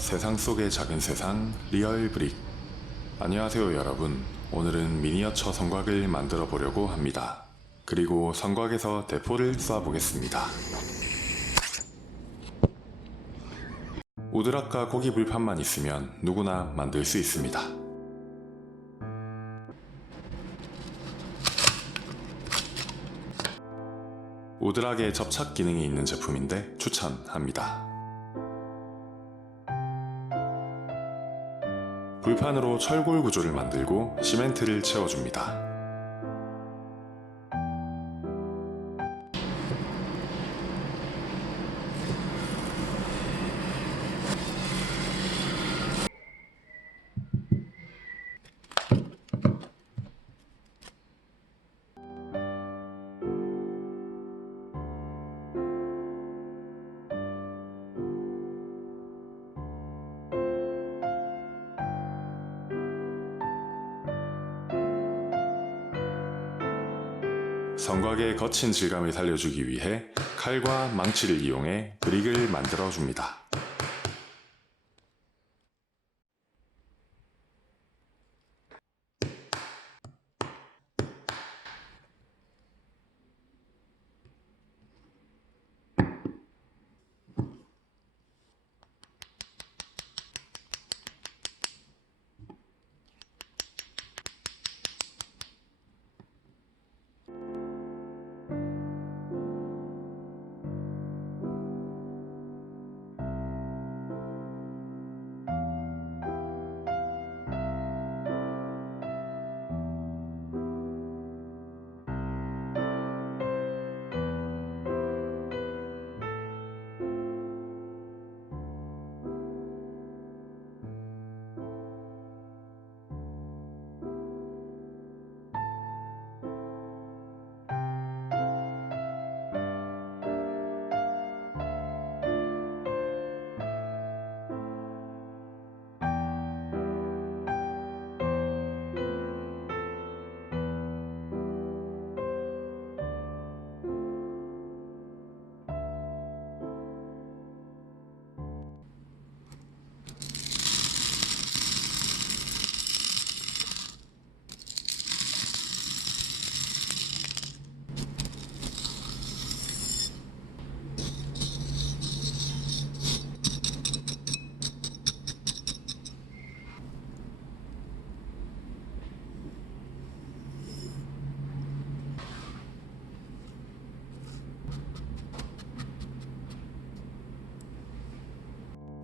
세상 속의 작은 세상 리얼 브릭. 안녕하세요 여러분. 오늘은 미니어처 성곽을 만들어 보려고 합니다. 그리고 성곽에서 대포를 쏴 보겠습니다. 우드락과 고기 불판만 있으면 누구나 만들 수 있습니다. 우드락에 접착 기능이 있는 제품인데 추천합니다. 불판으로 철골 구조를 만들고 시멘트를 채워줍니다. 성곽의 거친 질감을 살려주기 위해 칼과 망치를 이용해 브릭을 만들어줍니다.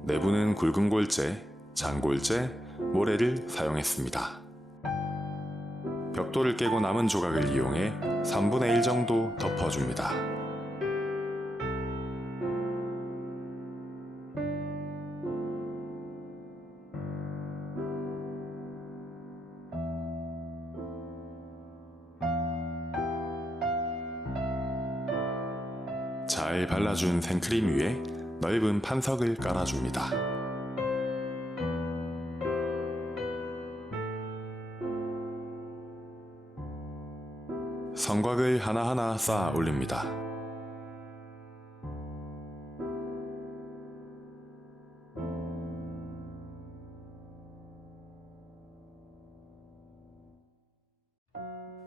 내부는 굵은 골재, 장골재, 모래를 사용했습니다. 벽돌을 깨고 남은 조각을 이용해 3분의 1 정도 덮어줍니다. 잘 발라준 생크림 위에 넓은 판석을 깔아줍니다. 성곽을 하나하나 쌓아 올립니다.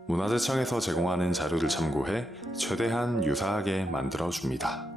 문화재청에서 제공하는 자료를 참고해 최대한 유사하게 만들어줍니다.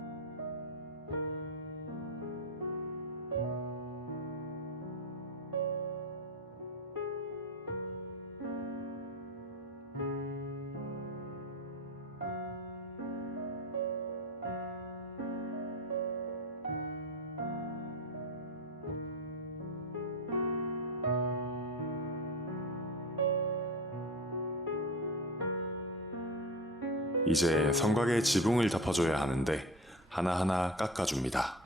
이제 성곽에 지붕을 덮어줘야 하는데 하나하나 깎아줍니다.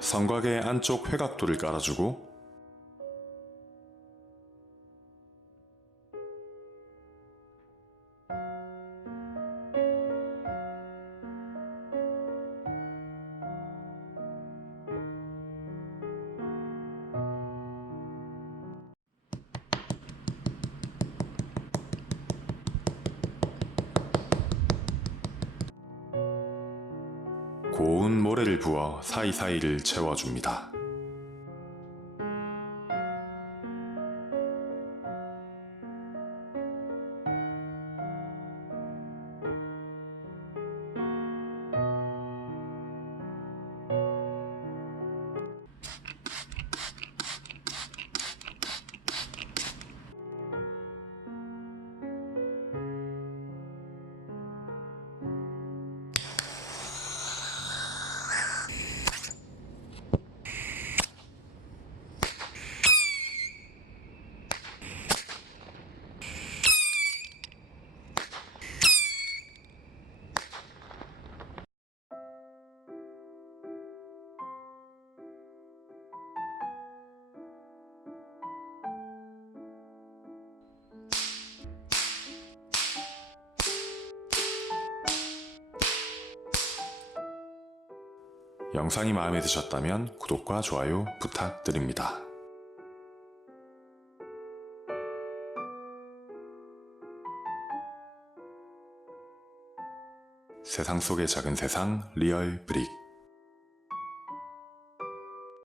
성곽의 안쪽 회각도를 깔아주고 고운 모래를 부어 사이사이를 채워줍니다. 영상이 마음에 드셨다면 구독과 좋아요 부탁드립니다. 세상 속의 작은 세상 리얼 브릭.